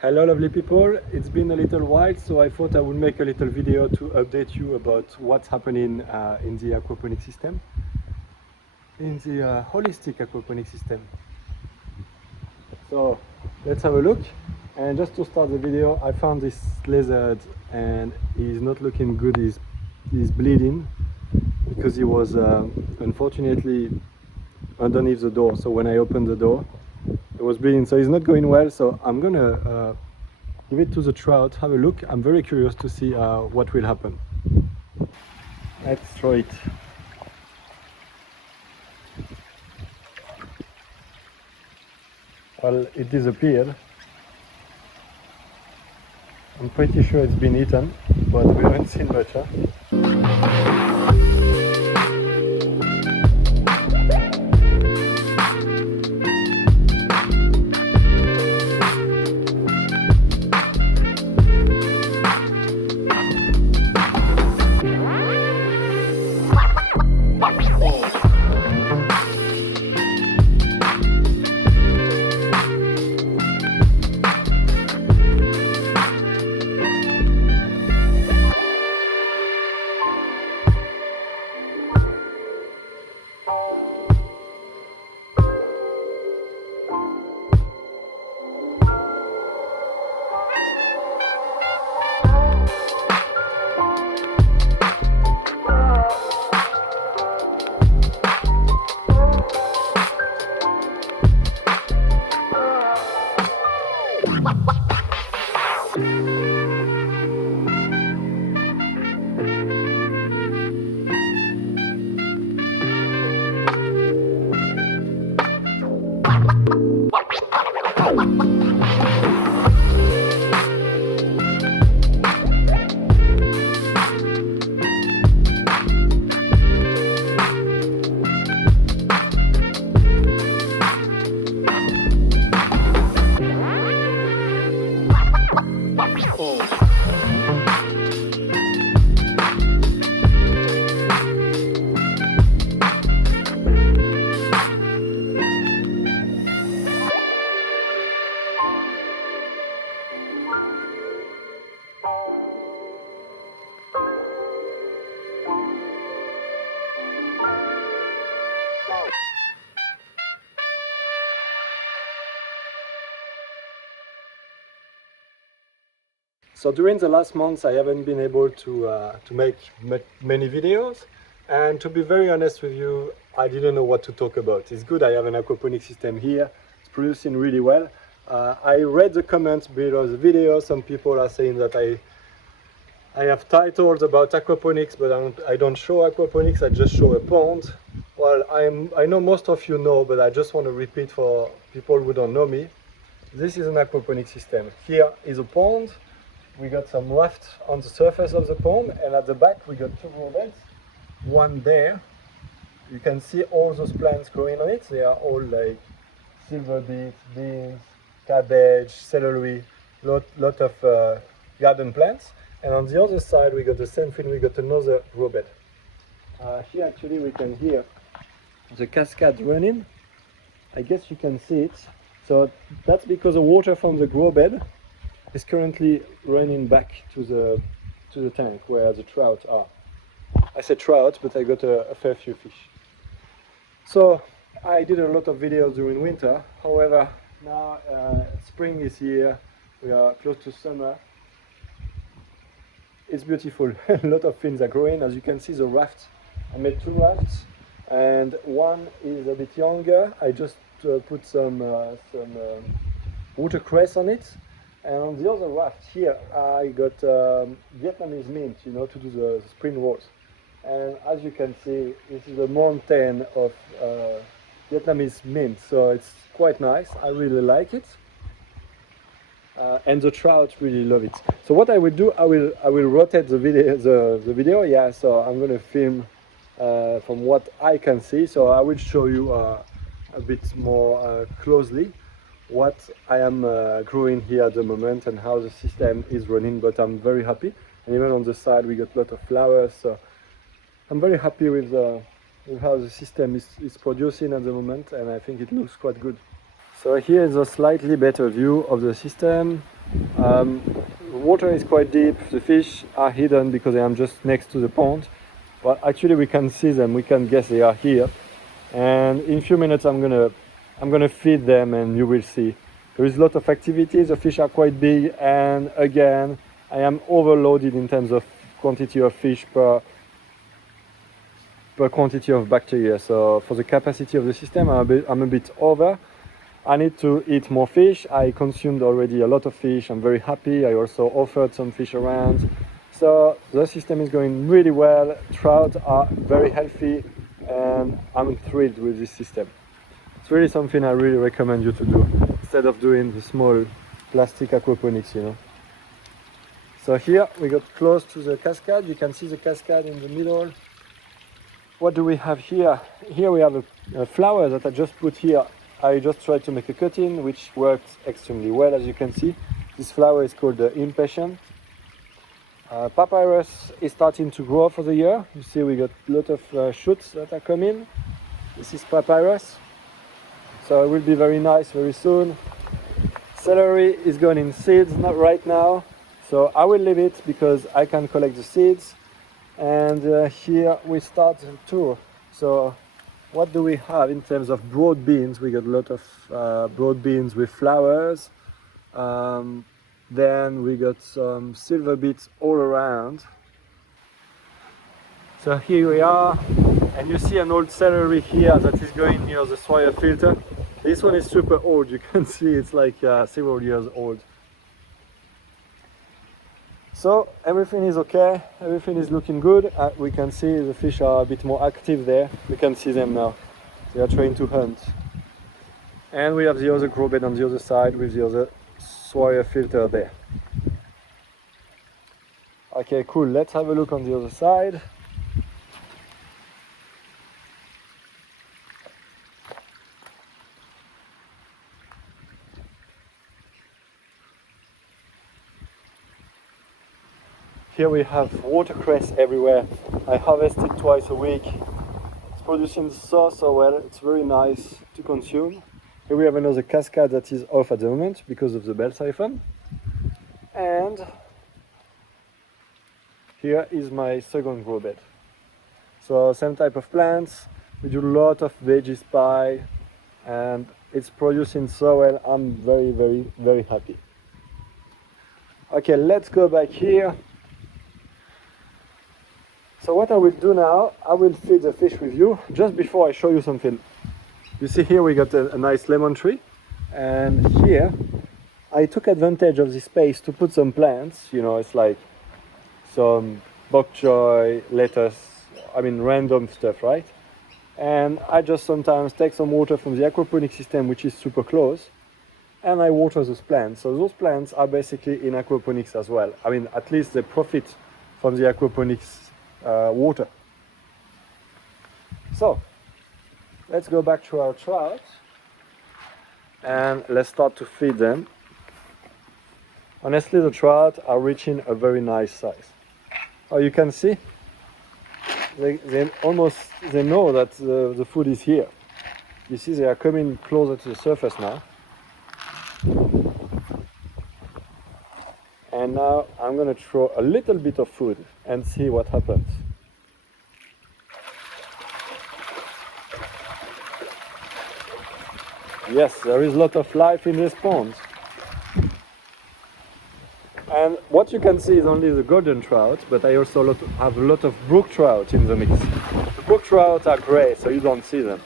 Hello lovely people, it's been a little while, so I thought I would make a little video to update you about what's happening in the aquaponics system, in the holistic aquaponics system. So let's have a look. And just to start the video, I found this lizard and he's not looking good. He's bleeding because he was unfortunately underneath the door. So when I opened the door, it was bleeding, so he's not going well. So I'm gonna give it to the trout, have a look. I'm very curious to see what will happen. Let's throw it. Well, it disappeared. I'm pretty sure it's been eaten, but we haven't seen much. So during the last months I haven't been able to make many videos, and to be very honest with you, I didn't know what to talk about. It's good I have an aquaponics system here, it's producing really well. I read the comments below the video. Some people are saying that I have titles about aquaponics, but I don't show aquaponics, I just show a pond. Well, I know most of you know, but I just want to repeat for people who don't know me. This is an aquaponics system. Here is a pond. We got some raft on the surface of the pond, and at the back we got two grow beds. One there. You can see all those plants growing on it. They are all like silver beans, cabbage, celery, lot of garden plants. And on the other side we got the same thing, we got another grow bed. Here actually we can hear the cascade running. I guess you can see it. So that's because the water from the grow bed is currently running back to the tank where the trout are. I said trout, but I got a fair few fish. So I did a lot of videos during winter. However, now spring is here. We are close to summer. It's beautiful. A lot of things are growing. As you can see, the raft, I made two rafts, and one is a bit younger. I just put some watercress on it. And on the other raft here, I got Vietnamese mint, you know, to do the spring rolls. And as you can see, this is a mountain of Vietnamese mint, so it's quite nice. I really like it. And the trout really love it. So what I will do, I will rotate the video. Yeah, so I'm gonna film from what I can see. So I will show you a bit more closely what I am growing here at the moment and how the system is running, but I'm very happy. And even on the side we got a lot of flowers, so I'm very happy with how the system is producing at the moment, and I think it looks quite good. So here is a slightly better view of the system. The water is quite deep, the fish are hidden because I am just next to the pond, but actually we can see them, we can guess they are here. And in a few minutes I'm gonna feed them and you will see. There is a lot of activities, the fish are quite big, and again I am overloaded in terms of quantity of fish per quantity of bacteria. So for the capacity of the system I'm a bit over. I need to eat more fish. I consumed already a lot of fish. I'm very happy. I also offered some fish around. So the system is going really well. Trout are very healthy and I'm thrilled with this system. It's really something I really recommend you to do instead of doing the small plastic aquaponics, you know. So here we got close to the cascade. You can see the cascade in the middle. What do we have here? Here we have a flower that I just put here. I just tried to make a cutting, which worked extremely well, as you can see. This flower is called the impatient. Papyrus is starting to grow for the year. You see we got a lot of shoots that are coming. This is papyrus. So it will be very nice very soon. Celery is going in seeds, not right now. So I will leave it because I can collect the seeds. And here we start the tour. So what do we have in terms of broad beans? We got a lot of broad beans with flowers. Then we got some silver beets all around. So here we are, and you see an old celery here that is going near the soil filter. This one is super old, you can see it's like several years old. So everything is okay, everything is looking good. We can see the fish are a bit more active there. We can see them now. They are trying to hunt. And we have the other grow bed on the other side with the other soil filter there. Okay, cool. Let's have a look on the other side. Here we have watercress everywhere. I harvest it twice a week. It's producing so well. It's very nice to consume. Here we have another cascade that is off at the moment because of the bell siphon. And here is my second grow bed. So same type of plants. We do a lot of veggies pie and it's producing so well. I'm very happy. Okay, let's go back here. So what I will do now, I will feed the fish with you. Just before I show you something. You see here we got a nice lemon tree. And here I took advantage of this space to put some plants. You know, it's like some bok choy, lettuce, I mean random stuff, right? And I just sometimes take some water from the aquaponics system, which is super close, and I water those plants. So those plants are basically in aquaponics as well. I mean, at least they profit from the aquaponics water. So let's go back to our trout and let's start to feed them. Honestly, the trout are reaching a very nice size. Oh, you can see they know that the food is here. You see they are coming closer to the surface now. And now I'm going to throw a little bit of food and see what happens. Yes, there is a lot of life in this pond. And what you can see is only the golden trout, but I also have a lot of brook trout in the mix. The brook trout are grey, so you don't see them.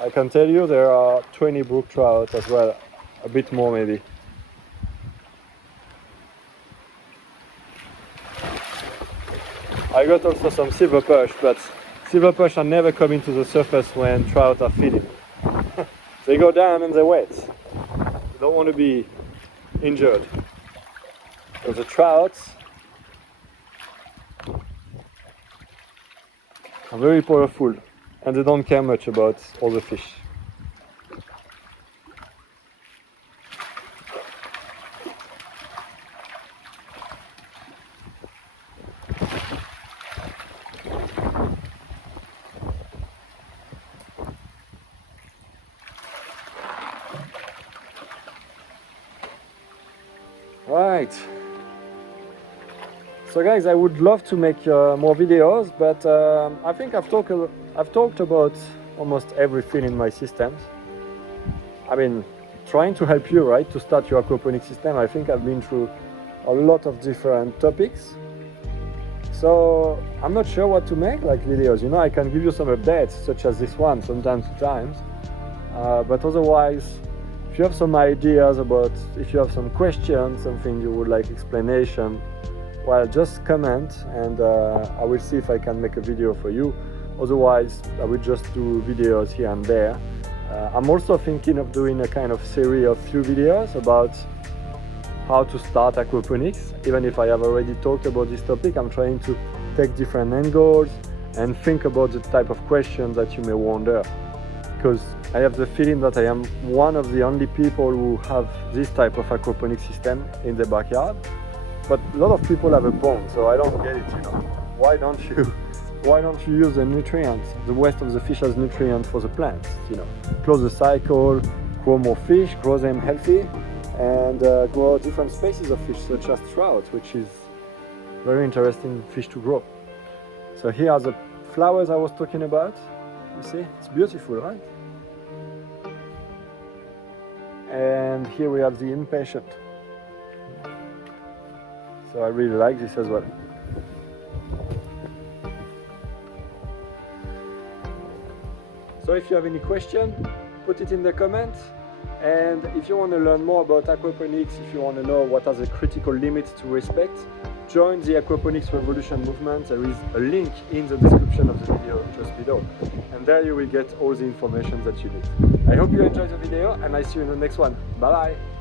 I can tell you there are 20 brook trout as well, a bit more maybe. I got also some silver perch, but silver perch are never coming to the surface when trout are feeding. They go down and they wait. You don't want to be injured. Because the trouts are very powerful and they don't care much about all the fish. Right. So guys, I would love to make more videos, but I think I've talked about almost everything in my systems. I mean, trying to help you, right, to start your aquaponics system. I think I've been through a lot of different topics. So I'm not sure what to make like videos. You know, I can give you some updates, such as this one, sometimes to times. But otherwise, if you have some ideas about, if you have some questions, something you would like explanation, well, just comment and I will see if I can make a video for you. Otherwise, I will just do videos here and there. I'm also thinking of doing a kind of series of few videos about how to start aquaponics. Even if I have already talked about this topic, I'm trying to take different angles and think about the type of questions that you may wonder. Because I have the feeling that I am one of the only people who have this type of aquaponics system in the backyard. But a lot of people have a pond, so I don't get it, you know. Why don't you use the nutrients, the waste of the fish as nutrient for the plants, you know? Close the cycle, grow more fish, grow them healthy, and grow different species of fish, such as trout, which is very interesting fish to grow. So here are the flowers I was talking about. You see, it's beautiful, right? And here we have the impatient. So I really like this as well. So if you have any question, put it in the comments. And if you want to learn more about aquaponics, if you want to know what are the critical limits to respect, join the Aquaponics Revolution movement. There is a link in the description of the video just below. And there you will get all the information that you need. I hope you enjoyed the video and I see you in the next one. Bye bye!